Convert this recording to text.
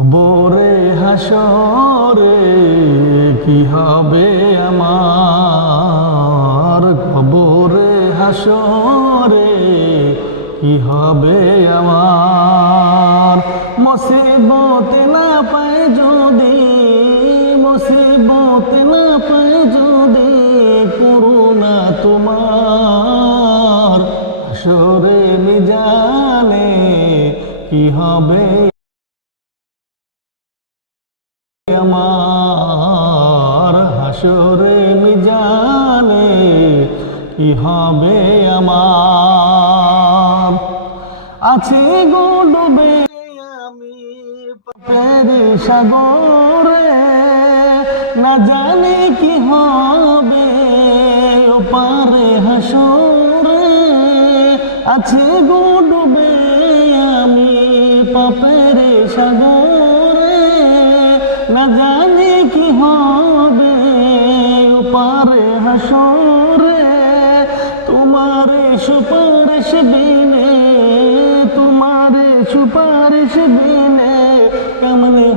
কবরে হাসরে কি হবে আমার, কবরে হাসরে কি হবে আমার। মুসিবত না পায় যদি, মুসিবত না পায় যদি করুণা তোমার, হাসরে মিজানে কি হবে আমার, হাসরে মিজানে কি হবে আমার। আছি গো ডুবে আমি পাপের সাগরে, না জানি কি হবে ওপারে হাসরে। আছি গো ডুবে আমি পাপের সাগরে, না জানি কি হবে ওপারে হাসরে। তোমার সুপারিশ বিনে, তোমার সুপারিশ বিনে কেমনে